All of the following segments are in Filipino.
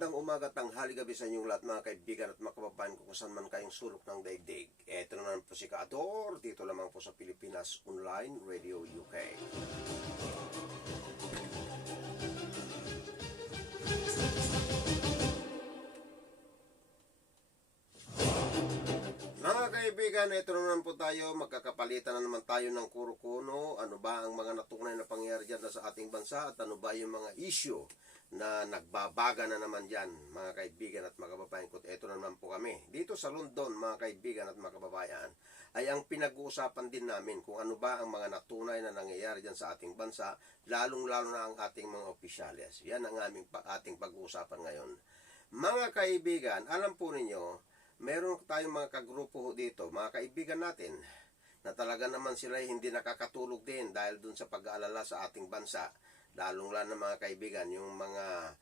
magandang umaga, tanghali, gabi sa inyong lahat mga kaibigan at mga kababayan ko kung saan man kayong sulok ng daigdig. Ito naman po si Kaador, dito lamang po sa Pilipinas Online Radio UK. Mga kaibigan, ito naman po tayo, magkakapalitan na naman tayo ng kuno-kuno. Ano ba ang mga natunay na pangyayari dyan sa ating bansa at ano ba yung mga issue na nagbabaga na naman dyan, mga kaibigan at mga kababayan ko. Ito naman po kami dito sa London, mga kaibigan at mga kababayan, ay ang pinag-uusapan din namin kung ano ba ang mga natunay na nangyayari dyan sa ating bansa, lalong-lalo na ang ating mga opisyales. Yan ang ating pag-uusapan ngayon. Mga kaibigan, alam po ninyo, meron tayong mga kagrupo dito, mga kaibigan natin, na talaga naman sila hindi nakakatulog din dahil dun sa pag-aalala sa ating bansa. Lalong-lalo na mga kaibigan, yung mga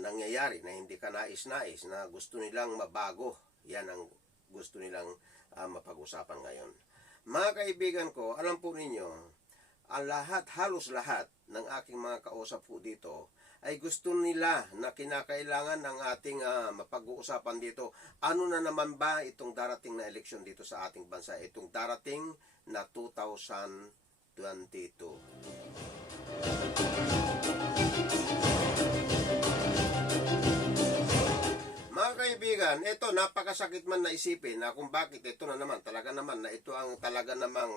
nangyayari na hindi ka nais-nais, na gusto nilang mabago. Yan ang gusto nilang mapag-usapan ngayon. Mga kaibigan ko, alam po ninyo, ang halos lahat ng aking mga kausap po dito ay gusto nila na kinakailangan ng ating mapag-uusapan dito. Ano na naman ba itong darating na eleksyon dito sa ating bansa? Itong darating na 2022. Mga kaibigan, ito napakasakit man na isipin na kung bakit ito na naman, talaga naman na ito ang talaga namang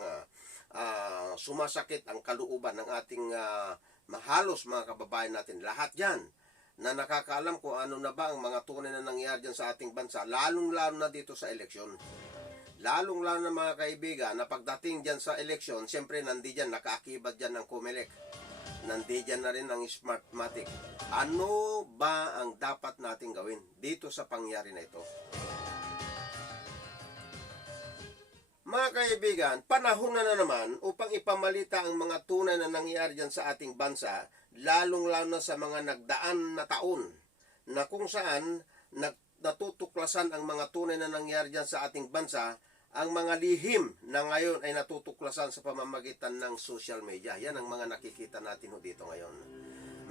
sumasakit ang kalooban ng ating mahalos mga kababayan natin. Lahat yan na nakakaalam kung ano na ba ang mga tunay na nangyayari dyan sa ating bansa, lalong-lalo na dito sa eleksyon. Lalong-lalo na mga kaibigan, na pagdating dyan sa eleksyon, siyempre nandiyan, nakaakibat dyan ng COMELEC. Nandiyan na rin ang Smartmatic. Ano ba ang dapat natin gawin dito sa pangyari na ito? Mga kaibigan, panahon na naman upang ipamalita ang mga tunay na nangyayari dyan sa ating bansa, lalong-lalo na sa mga nagdaan na taon, na kung saan natutuklasan ang mga tunay na nangyayari dyan sa ating bansa, ang mga lihim na ngayon ay natutuklasan sa pamamagitan ng social media. Yan ang mga nakikita natin dito ngayon.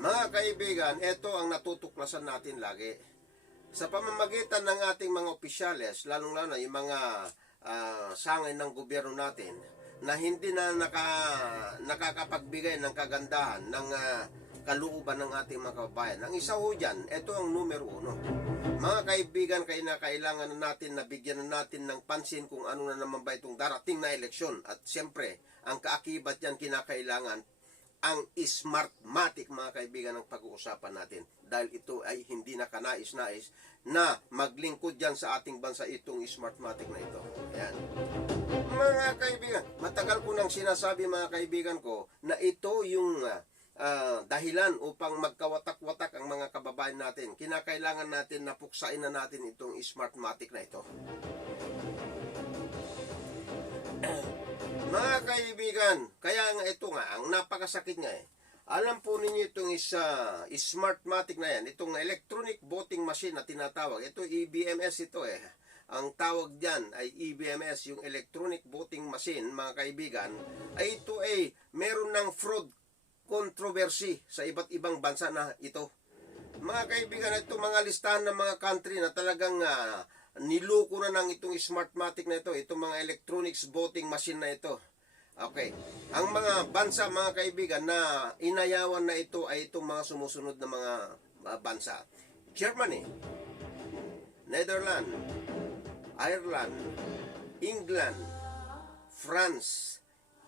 Mga kaibigan, ito ang natutuklasan natin lagi. Sa pamamagitan ng ating mga opisyales, lalong-lalo na yung mga sangay ng gobyerno natin, na hindi na nakakapagbigay ng kagandahan, ng kalooban ng ating mga kababayan. Ang isa ho dyan, ito ang numero 1. Mga kaibigan, kailangan na natin na bigyan na natin ng pansin kung ano na naman ba itong darating na eleksyon. At siyempre, ang kaakibat yan kinakailangan ang Smartmatic, mga kaibigan, ng pag-uusapan natin. Dahil ito ay hindi na kanais-nais na maglingkod dyan sa ating bansa itong Smartmatic na ito. Ayan. Mga kaibigan, matagal ko nang sinasabi mga kaibigan ko na ito yung dahilan upang magkawatak-watak ang mga kababayan natin. Kinakailangan natin na puksain na natin itong Smartmatic na ito. Mga kaibigan, kaya nga ito nga, ang napakasakit nga Alam po ninyo itong Smartmatic na yan, itong electronic voting machine na tinatawag. Ito EVMS ito Ang tawag diyan ay EVMS, yung electronic voting machine, mga kaibigan, ay ito meron ng fraud controversy sa iba't ibang bansa na ito. Mga kaibigan, ito mga listahan ng mga country na talagang niloko na ng itong Smartmatic na ito, itong mga electronics voting machine na ito. Okay. Ang mga bansa, mga kaibigan, na inayawan na ito ay itong mga sumusunod na mga bansa. Germany, Netherlands, Ireland, England, France,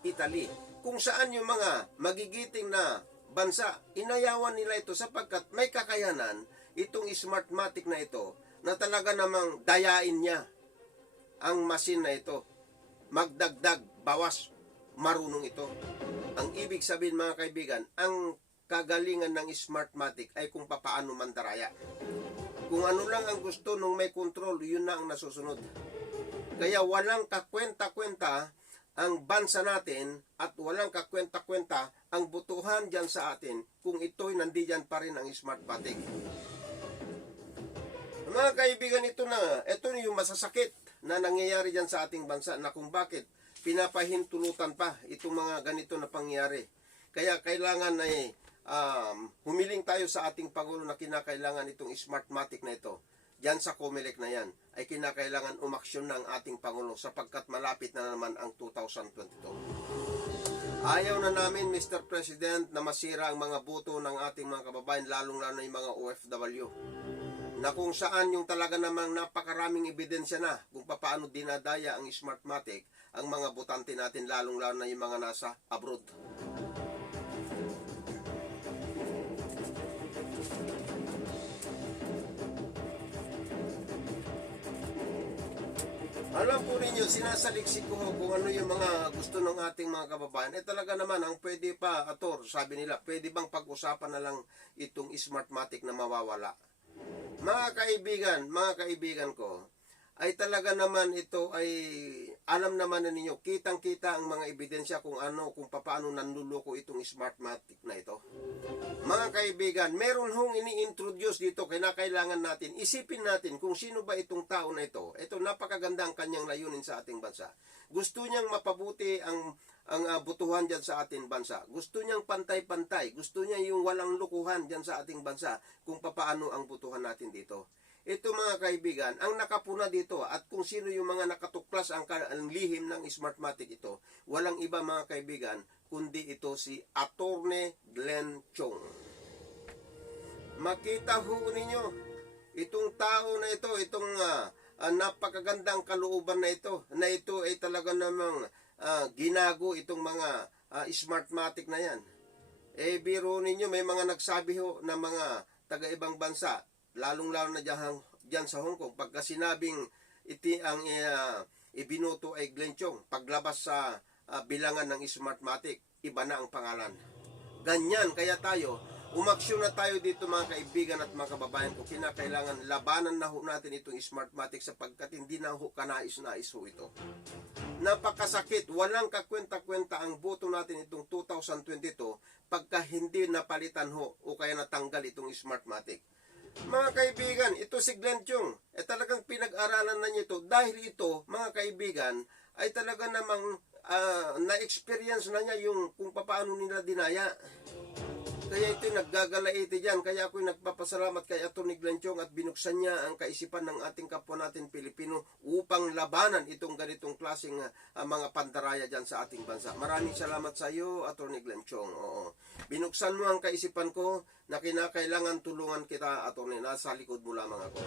Italy. Kung saan yung mga magigiting na bansa, inayawan nila ito sapagkat may kakayanan itong Smartmatic na ito na talaga namang dayain niya ang machine na ito. Magdagdag, bawas, marunong ito. Ang ibig sabihin, mga kaibigan, ang kagalingan ng Smartmatic ay kung papaano mandaraya. Kung ano lang ang gusto nung may control, yun na ang nasusunod. Kaya walang kakwenta-kwenta ang bansa natin at walang kakwenta-kwenta ang butuhan dyan sa atin kung ito'y nandiyan pa rin ang Smartmatic. Mga kaibigan, ito yung masasakit na nangyayari dyan sa ating bansa, na kung bakit pinapahintulutan pa itong mga ganito na pangyayari. Kaya kailangan humiling tayo sa ating Pangulo na kinakailangan itong Smartmatic na ito. Diyan sa COMELEC na yan, ay kinakailangan umaksyon ng ating Pangulo sapagkat malapit na naman ang 2022. Ayaw na namin, Mr. President, na masira ang mga boto ng ating mga kababayan, lalong-lalo na yung mga OFW. Na kung saan yung talaga namang napakaraming ebidensya na kung paano dinadaya ang Smartmatic ang mga botante natin, lalong-lalo na yung mga nasa abroad. Alam po ninyo, sinasaliksik ko kung ano yung mga gusto ng ating mga kababayan. Talaga naman, ang pwede pa, Ator, sabi nila, pwede bang pag-usapan na lang itong Smartmatic na mawawala? Mga kaibigan ko, ay talaga naman ito ay alam naman na ninyo, kitang-kita ang mga ebidensya kung paano nanluloko itong Smartmatic na ito. Mga kaibigan, meron hong ini-introduce dito, kinakailangan natin, isipin natin kung sino ba itong tao na ito. Ito, napakaganda ang kanyang layunin sa ating bansa. Gusto niyang mapabuti ang butuhan dyan sa ating bansa. Gusto niyang pantay-pantay. Gusto niya yung walang lukuhan dyan sa ating bansa kung paano ang butuhan natin dito. Ito mga kaibigan, ang nakapuna dito at kung sino yung mga nakatuklas ang lihim ng Smartmatic ito, walang iba mga kaibigan, kundi ito si Atty. Glenn Chong. Makita ho ninyo, itong tao na ito, itong napakagandang kalooban na ito ay talaga namang ginago itong mga Smartmatic na yan. Biro ninyo, may mga nagsabi ho na mga taga-ibang bansa, lalong-lalo na dyan sa Hong Kong, pagka sinabing ang ibinuto ay Glenn Chong, paglabas sa bilangan ng Smartmatic, iba na ang pangalan. Ganyan, kaya tayo, umaksyon na tayo dito mga kaibigan at mga kababayan, kung kinakailangan labanan na ho natin itong Smartmatic sapagkat hindi na ho kanais-nais ho ito. Napakasakit, walang kakwenta-kwenta ang boto natin itong 2022 pagka hindi napalitan ho o kaya natanggal itong Smartmatic. Mga kaibigan, ito si Glenn Chong, talagang pinag-aralan na niya ito dahil ito, mga kaibigan, ay talaga namang na-experience na niya yung kung paano nila dinaya. Kaya ito naggagalaiti dyan. Kaya ako'y nagpapasalamat kay Atty. Glenn Chong at binuksan niya ang kaisipan ng ating kapwa natin Pilipino upang labanan itong ganitong klaseng mga pandaraya dyan sa ating bansa. Maraming salamat sa iyo, Atty. Glenn Chong. Oo. Binuksan mo ang kaisipan ko na kinakailangan tulungan kita, Atty. Nasa likod mo lamang ako.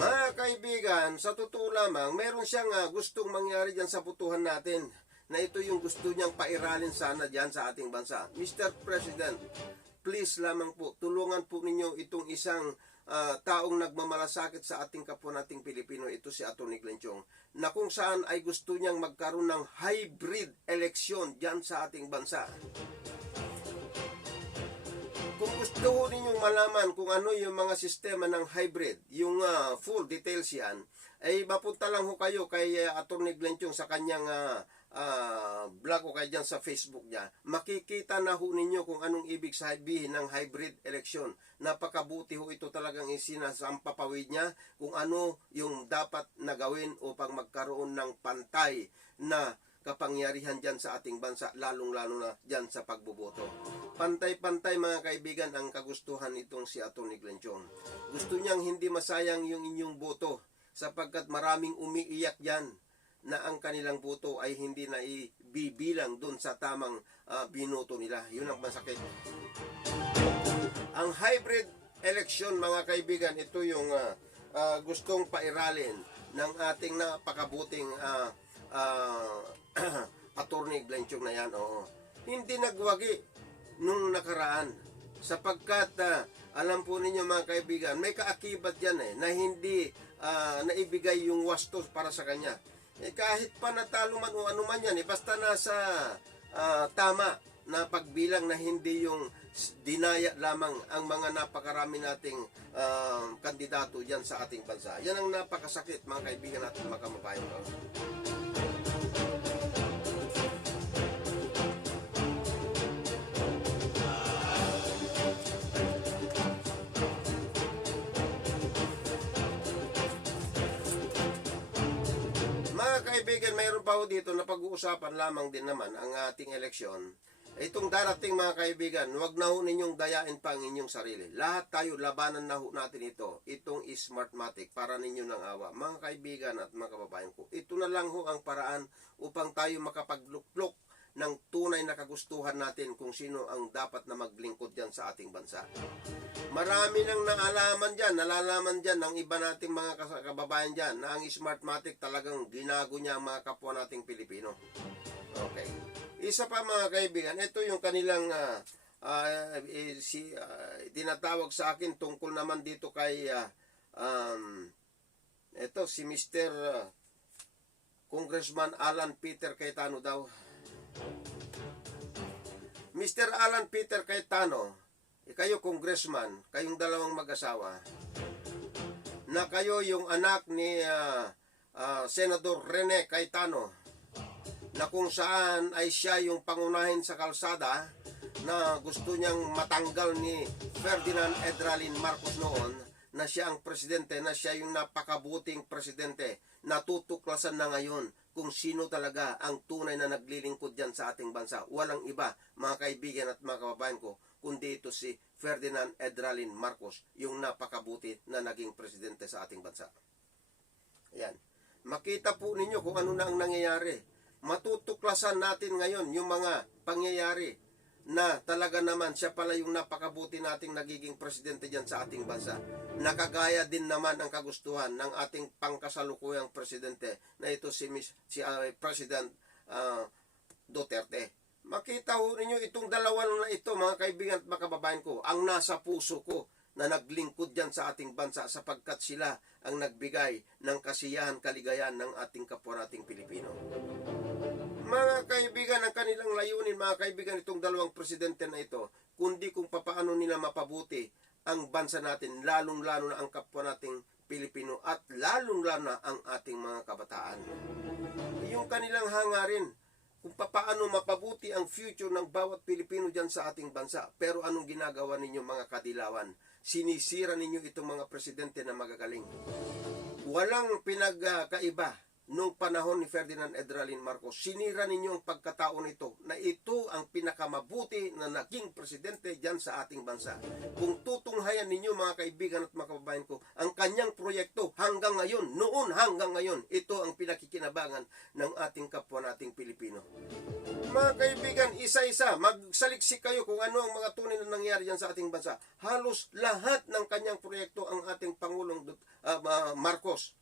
Mga kaibigan, sa totoo lamang, meron siyang gustong mangyari dyan sa butuhan natin, na ito yung gusto niyang pairalin sana diyan sa ating bansa. Mr. President, please lamang po, tulungan po ninyo itong isang taong nagmamalasakit sa ating kapwa nating Pilipino, ito si Atty. Glenn Chong, na kung saan ay gusto niyang magkaroon ng hybrid election diyan sa ating bansa. Kung gusto ninyong malaman kung ano yung mga sistema ng hybrid, yung full details yan, ay mapunta lang ho kayo kay Atty. Glenn Chong sa kanyang vlog o kaya dyan sa Facebook niya. Makikita na ho ninyo kung anong ibig sabihin ng hybrid election. Napakabuti ho ito talagang isinasampapawid niya kung ano yung dapat na gawin upang magkaroon ng pantay na kapangyarihan dyan sa ating bansa, lalong-lalo na dyan sa pagboboto. Pantay-pantay mga kaibigan ang kagustuhan itong si Atty. Glenn Chong. Gusto niyang hindi masayang yung inyong boto sapagkat maraming umiiyak dyan na ang kanilang boto ay hindi na ibibilang doon sa tamang binoto nila. Yun ang masakit. Ang hybrid election mga kaibigan, ito yung gustong pairalin ng ating napakabuting Atty. Glenn Chong na yan. Oo. Hindi nagwagi nung nakaraan sapagkat alam po ninyo mga kaibigan, may kaakibat yan na hindi naibigay yung wastos para sa kanya. Kahit pa natalo man o ano man yan, basta nasa tama na pagbilang na hindi yung dinaya lamang ang mga napakarami nating kandidato dyan sa ating bansa. Yan ang napakasakit mga kaibigan natin, mga kababayan ko. Kaibigan, mayroon pa ho dito na pag-uusapan lamang din naman ang ating eleksyon. Itong darating mga kaibigan, huwag na ho ninyong dayain pa ang inyong sarili. Lahat tayo, labanan na ho natin ito. Itong Smartmatic para ninyo ng awa. Mga kaibigan at mga kababayan ko, ito na lang ho ang paraan upang tayo makapagluklok ng tunay na kagustuhan natin kung sino ang dapat na maglingkod dyan sa ating bansa. Marami nang nalalaman dyan ng iba nating mga kababayan dyan na ang Smartmatic talagang ginago niya ang mga kapwa nating Pilipino. Okay. Isa pa mga kaibigan, ito yung kanilang tinatawag sa akin tungkol naman dito kay ito si Mr. Congressman Alan Peter Cayetano daw. Mr. Alan Peter Cayetano, kayo congressman, kayong dalawang mag-asawa, na kayo yung anak ni Senador Rene Cayetano, na kung saan ay siya yung pangunahin sa kalsada na gusto niyang matanggal ni Ferdinand Edralin Marcos noon, na siya ang presidente, na siya yung napakabuting presidente. Natutuklasan na ngayon kung sino talaga ang tunay na naglilingkod dyan sa ating bansa. Walang iba, mga kaibigan at mga kababayan ko, kundi ito si Ferdinand Edralin Marcos, yung napakabuti na naging presidente sa ating bansa. Ayan. Makita po ninyo kung ano na ang nangyayari. Matutuklasan natin ngayon yung mga pangyayari na talaga naman siya pala yung napakabuti nating nagiging presidente dyan sa ating bansa. Nakagaya din naman ang kagustuhan ng ating pangkasalukuyang presidente na ito si President Duterte. Makita ho ninyo itong dalawa na ito, mga kaibigan at mga kababayan ko, ang nasa puso ko na naglingkod dyan sa ating bansa sapagkat sila ang nagbigay ng kasiyahan, kaligayahan ng ating kapwa nating Pilipino. Mga kaibigan, ang kanilang layunin, mga kaibigan, itong dalawang presidente na ito, kundi kung papaano nila mapabuti ang bansa natin, lalong-lalo na ang kapwa nating Pilipino at lalong-lalo na ang ating mga kabataan. Yung kanilang hangarin, kung papaano mapabuti ang future ng bawat Pilipino dyan sa ating bansa. Pero anong ginagawa ninyo mga kadilawan? Sinisira ninyo itong mga presidente na magagaling. Walang pinagkaiba nung panahon ni Ferdinand Edralin Marcos. Sinira ninyo ang pagkatao nito na ito ang pinakamabuti na naging presidente dyan sa ating bansa. Kung tutunghayan ninyo mga kaibigan at mga kababayan ko, ang kanyang proyekto hanggang ngayon, noon hanggang ngayon, ito ang pinakikinabangan ng ating kapwa nating Pilipino. Mga kaibigan, isa-isa, magsaliksik kayo kung ano ang mga tunay na nangyari dyan sa ating bansa. Halos lahat ng kanyang proyekto ang ating Pangulong Marcos.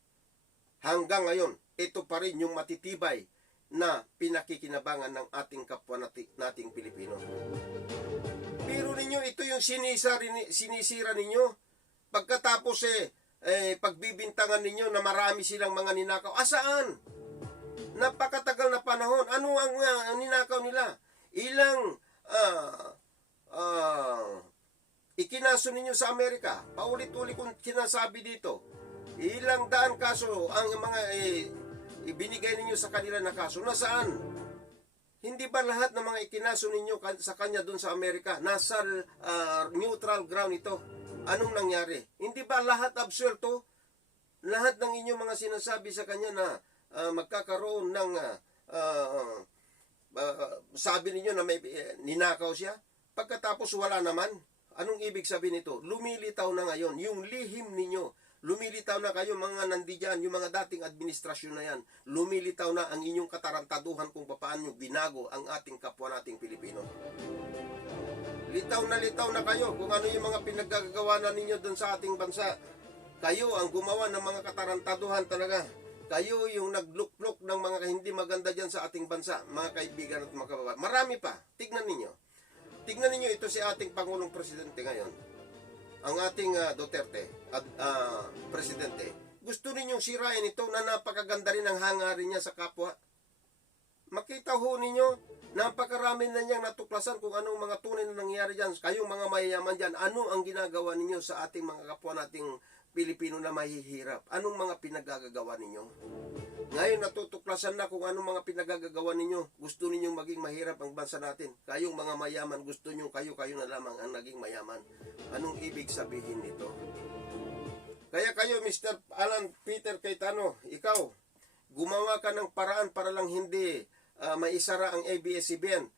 Hanggang ngayon, ito pa rin yung matitibay na pinakikinabangan ng ating kapwa nating Pilipino. Pero ninyo, ito yung sinisira ninyo. Pagkatapos pagbibintangan ninyo na marami silang mga ninakaw. Asaan? Napakatagal na panahon. Ano ang ninakaw nila? Ilang ikinaso ninyo sa Amerika. Paulit-ulit kong sinasabi dito. Ilang daan kaso ang mga ibinigay ninyo sa kanila na kaso. Nasaan? Hindi ba lahat ng mga ikinaso ninyo sa kanya doon sa Amerika nasa neutral ground ito? Anong nangyari? Hindi ba lahat absuelto? Lahat ng inyong mga sinasabi sa kanya na magkakaroon ng sabi ninyo na may ninakaw siya? Pagkatapos wala naman. Anong ibig sabihin nito? Lumilitaw na ngayon yung lihim ninyo. Lumilitaw na kayo mga nandiyan, yung mga dating administrasyon na yan. Lumilitaw na ang inyong katarantaduhan kung paano binago ang ating kapwa nating Pilipino. Litaw na kayo kung ano yung mga pinaggagawa na ninyo doon sa ating bansa. Kayo ang gumawa ng mga katarantaduhan talaga. Kayo yung nagluklok ng mga hindi maganda dyan sa ating bansa, mga kaibigan at mga kababayan. Marami pa. Tignan ninyo. Tignan ninyo ito si ating Pangulong Presidente ngayon. Ang ating Duterte at Presidente. Gusto ninyong sirain ito na napakaganda rin ang hangarin niya sa kapwa. Makita ho ninyo, napakarami na niyang natuklasan kung anong mga tunay na nangyayari dyan. Kayong mga mayayaman dyan, ano ang ginagawa ninyo sa ating mga kapwa nating Pilipino na mahihirap? Anong mga pinagagagawa ninyo? Ngayon natutuklasan na kung anong mga pinagagagawa ninyo. Gusto ninyong maging mahirap ang bansa natin. Kayong mga mayaman, gusto nyo kayo na lamang ang naging mayaman. Anong ibig sabihin nito? Kaya kayo, Mr. Alan Peter Cayetano, ikaw, gumawa ka ng paraan para lang hindi maisara ang ABS-CBN.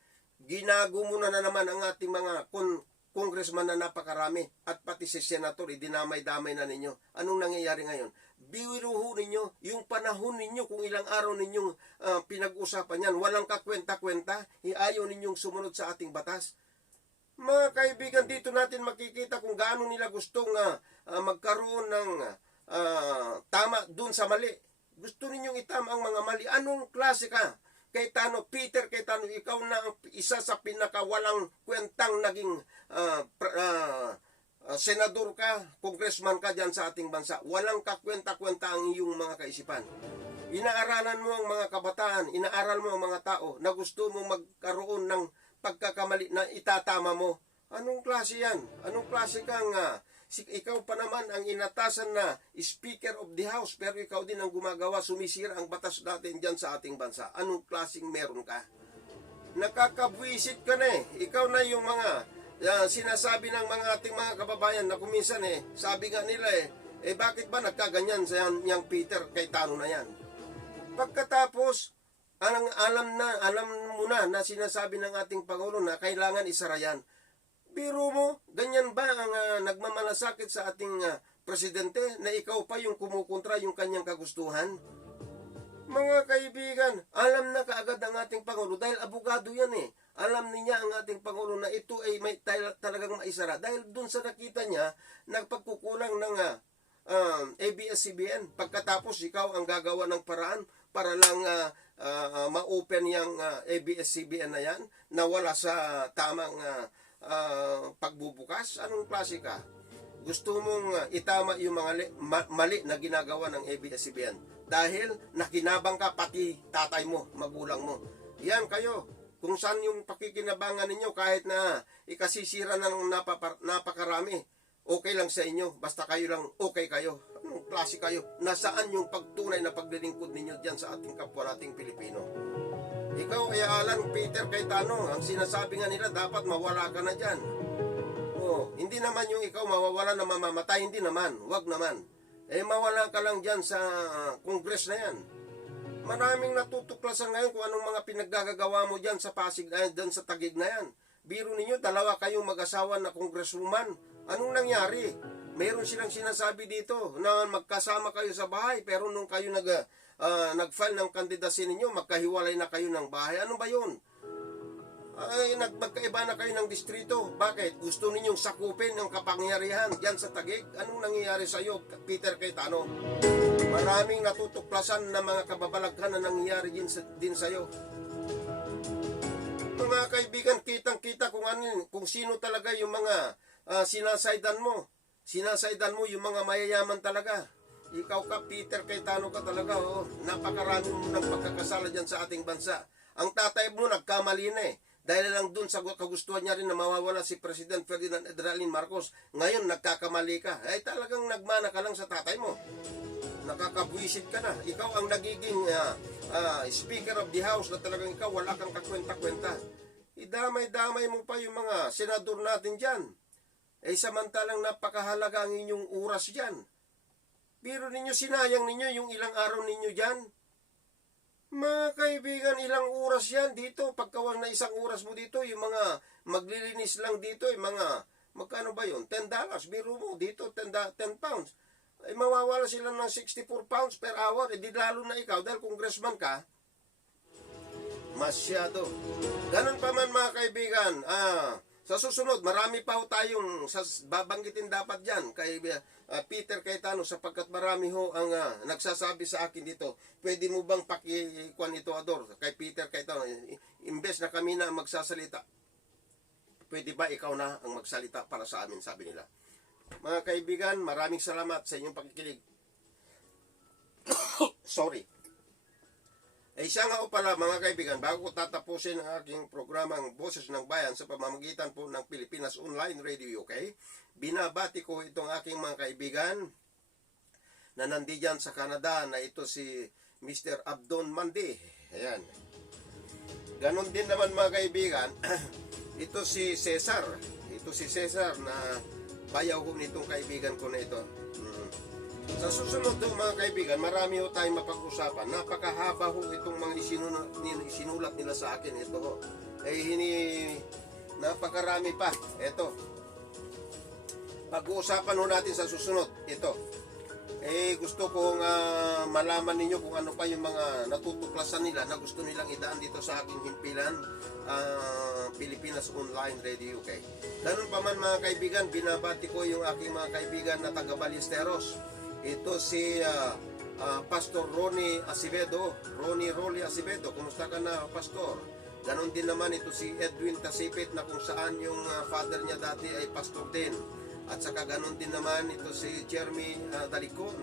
ginago mo na naman ang ating mga congressman na napakarami at pati si senator, idinamay-damay na ninyo. Anong nangyayari ngayon? Biruho ninyo, yung panahon ninyo, kung ilang araw ninyong pinag-usapan yan, walang kakwenta-kwenta, ayaw ninyong sumunod sa ating batas. Mga kaibigan, dito natin makikita kung gaano nila gustong magkaroon ng tama dun sa mali. Gusto ninyong itama ang mga mali. Anong klase ka? Cayetano, Peter Cayetano, ikaw na ang isa sa pinakawalang kwentang naging senador ka, congressman ka dyan sa ating bansa. Walang kakwenta-kwenta ang iyong mga kaisipan. Inaaralan mo ang mga kabataan, inaaral mo ang mga tao na gusto mo magkaroon ng pagkakamali na itatama mo. Anong klase yan? Anong klase kang ikaw pa naman ang inatasan na Speaker of the House, pero ikaw din ang gumagawa, sumisira ang batas natin dyan sa ating bansa. Anong klaseng meron ka? Nakakabwisit ka na eh. Ikaw na yung mga sinasabi ng mga ating mga kababayan na kuminsan sabi nga nila bakit ba nagkaganyan sa yang Peter Cayetano na yan? Pagkatapos, alam mo na sinasabi ng ating Pangulo na kailangan isara yan. Biro mo, ganyan ba ang nagmamalasakit sa ating presidente na ikaw pa yung kumukontra yung kanyang kagustuhan? Mga kaibigan, alam na kaagad ang ating Pangulo dahil abogado yan Alam niya ang ating Pangulo na ito ay may talagang maisara dahil dun sa nakita niya nagpagkukulang ng ABS-CBN. Pagkatapos ikaw ang gagawa ng paraan para lang ma-open yung ABS-CBN na yan na wala sa tamang pagbubukas. Anong klase ka? Gusto mong itama yung mga mali na ginagawa ng ABS-CBN dahil nakinabang ka pati tatay mo, magulang mo. Yan kayo. Kung saan yung pakikinabangan ninyo kahit na ikasisira ng napakarami, okay lang sa inyo. Basta kayo lang okay kayo. Anong klase kayo? Nasaan yung pagtunay na paglilingkod ninyo dyan sa ating kapwa nating Pilipino? Ikaw ay Alan Peter Cayetano, ang sinasabi nga nila dapat mawala ka na dyan. Hindi naman yung ikaw mawawala na mamamatay, hindi naman, wag naman. Mawala ka lang dyan sa Congress na yan. Maraming natutuklasan ngayon kung anong mga pinaggagawa mo dyan sa Pasig na yan, dyan sa Taguig na yan. Biro ninyo, dalawa kayong mag-asawa na congresswoman. Anong nangyari? Meron silang sinasabi dito na magkasama kayo sa bahay, pero nung kayo nag-file ng kandidacy ninyo, magkahiwalay na kayo ng bahay. Ano ba yun? Magkaiba na kayo ng distrito. Bakit? Gusto ninyong sakupin ang kapangyarihan dyan sa Taguig? Anong nangyayari sa iyo, Peter Cayetano? Maraming natutuklasan na mga kababalaghan na nangyayari din sa iyo. Mga kaibigan, kitang-kita kung sino talaga yung mga sinasaydan mo. Sinasaydan mo yung mga mayayaman talaga. Ikaw ka, Peter Cayetano ka talaga. Napakarami mo ng pagkakasala dyan sa ating bansa. Ang tatay mo nagkamali na dahil lang dun sa kagustuhan niya rin na mawawala si President Ferdinand Edralin Marcos. Ngayon, nagkakamali ka. Talagang nagmana ka lang sa tatay mo. Nakakabwisit ka na. Ikaw ang nagiging Speaker of the House na talagang ikaw wala kang kakwenta-kwenta. Idamay-damay mo pa yung mga senador natin dyan. Samantalang napakahalaga ang inyong oras dyan. Pero ninyo, sinayang ninyo yung ilang araw ninyo dyan. Mga kaibigan, ilang oras yan dito. Pagkawan na isang oras mo dito, yung mga maglilinis lang dito, yung mga, magkano ba yun? $10. Biro mo dito, 10 pounds. Mawawala sila ng 64 pounds per hour. Di lalo na ikaw, dahil congressman ka, masyado. Ganun pa man mga kaibigan, sa susunod, marami pa tayong babanggitin dapat dyan kay Peter Cayetano sapagkat marami ang nagsasabi sa akin dito. Pwede mo bang pakikuan ito, Ador, kay Peter Cayetano? Imbes na kami na magsasalita, pwede ba ikaw na ang magsalita para sa amin, sabi nila. Mga kaibigan, maraming salamat sa inyong pakikinig. Sorry. Siya nga pala mga kaibigan, bago ko tatapusin ang aking programang Boses ng Bayan sa pamamagitan po ng Pilipinas Online Radio UK, binabati ko itong aking mga kaibigan na nandiyan sa Canada na ito si Mr. Abdon Mandi. Ayan. Ganon din naman mga kaibigan, ito si Cesar. Ito si Cesar na bayaw ko nitong kaibigan ko na ito. Sa susunod mga kaibigan, marami ho tayong mapag-usapan. Napakahaba ho itong mga isinulat nila sa akin. Ito ho. napakarami pa. Ito, pag-uusapan ho natin sa susunod. Ito, gusto kong malaman ninyo kung ano pa yung mga natutuklasan nila na gusto nilang idaan dito sa aking himpilan, Pilipinas Online Radio UK. Ganun pa man mga kaibigan, binabati ko yung aking mga kaibigan na taga Ballesteros. Ito si Pastor Ronnie Rolly Acevedo. Kumusta ka na, Pastor? Ganon din naman ito si Edwin Tasipit, na kung saan yung father niya dati ay pastor din. At saka ganon din naman ito si Jeremy Dalicon.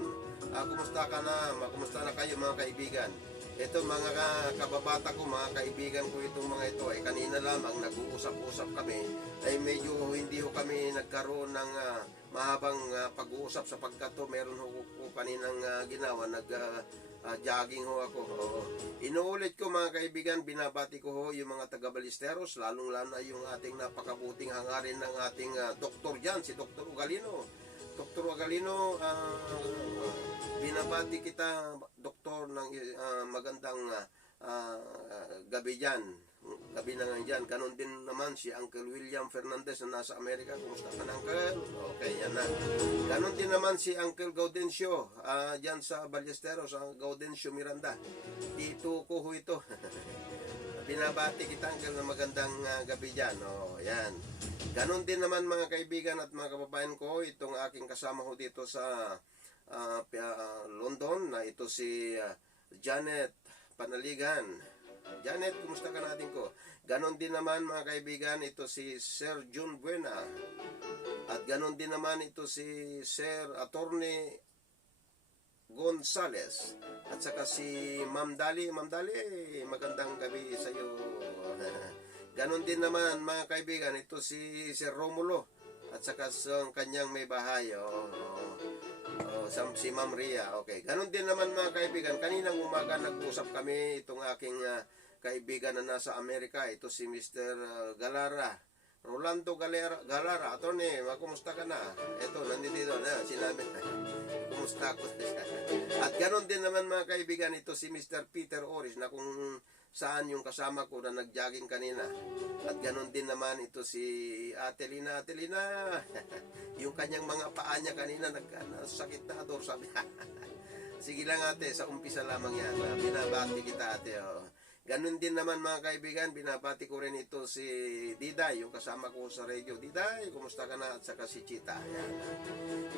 Kumusta ka na? Kumusta na kayo mga kaibigan? Ito mga kababata ko, mga kaibigan ko, itong mga ito ay kanina lamang nag-uusap-usap kami. Ay medyo hindi ho kami nagkaroon ng mahabang pag-uusap sapagkat meron ho kaninang ginawa, jogging ho ako. Inuulit ko mga kaibigan, binabati ko ho yung mga taga Ballesteros, lalong-lalo na yung ating napakabuting hangarin ng ating doktor dyan, si Dr. Ugalino. Dr. Ugalino, binabati kita, doktor, ng magandang gabi dyan. Gabi na nga dyan. Ganon din naman si Uncle William Fernandez na nasa Amerika. Kumusta ka na, Uncle? Okay, yan na. Ganon din naman si Uncle Gaudencio dyan sa Ballesteros, ang Gaudencio Miranda. Dito ko ho ito. Binabati kita, Uncle, na magandang gabi dyan. Yan. Ganon din naman mga kaibigan at mga kababayan ko, itong aking kasama ho dito sa London, na ito si Janet Panaligan. Janet, kumusta ka natin ko? Ganon din naman mga kaibigan, ito si Sir John Buena. At ganon din naman ito si Sir Attorney Gonzales. At saka si Ma'am Dali. Ma'am Dali, magandang gabi sa iyo. Ganon din naman mga kaibigan, ito si Sir Romulo. At saka sa kanyang may bahay. Si Ma'am Ria. Okay. Ganon din naman mga kaibigan, kaninang umaga nag-usap kami, itong aking kaibigan na nasa Amerika. Ito si Mr. Galara. Rolando Galara. Attorney, kumusta ka na? Ito, nandito na. Sinabi na. Kumusta ako? At ganon din naman mga kaibigan, ito si Mr. Peter Oris, na kung saan yung kasama ko na nag-jogging kanina. At ganon din naman ito si Atelina. Yung kanyang mga paa niya kanina sakit na, Ador, sabi. Sige lang ate, sa umpisa lamang yan. Binabati kita ate. Ganon din naman mga kaibigan, binabati ko rin ito si Diday, yung kasama ko sa radio. Diday, kumusta ka na? At saka si Chita. Yan.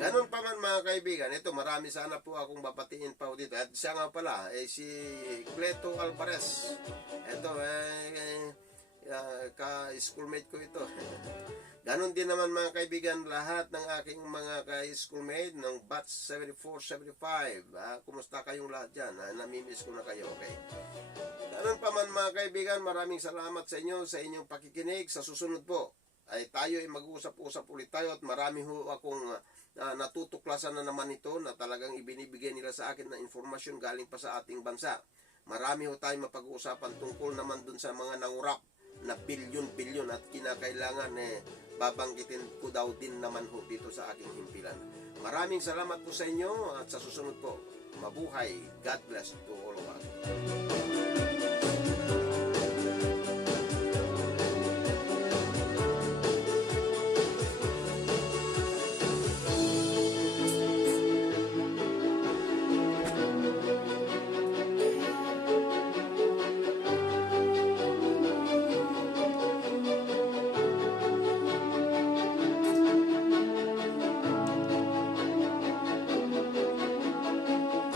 Ganon pa man mga kaibigan, ito marami sana po akong babatiin pa dito. At siya nga pala, si Cleto Alvarez. Ito, ka-schoolmate ko ito. Ganon din naman mga kaibigan, lahat ng aking mga ka-schoolmate ng batch 74-75. Kumusta kayong lahat dyan? Namimiss ko na kayo, okay? Ganon pa man mga kaibigan, maraming salamat sa inyo, sa inyong pakikinig. Sa susunod po, ay tayo ay mag-usap-usap ulit tayo, at marami ho akong natutuklasan na naman ito na talagang ibinibigay nila sa akin na informasyon galing pa sa ating bansa. Marami ho tayong mapag-uusapan tungkol naman dun sa mga nangurap na bilyon-bilyon, at kinakailangan babanggitin ko daw din naman ho dito sa aking himpilan. Maraming salamat po sa inyo, at sa susunod po, mabuhay. God bless to all of us.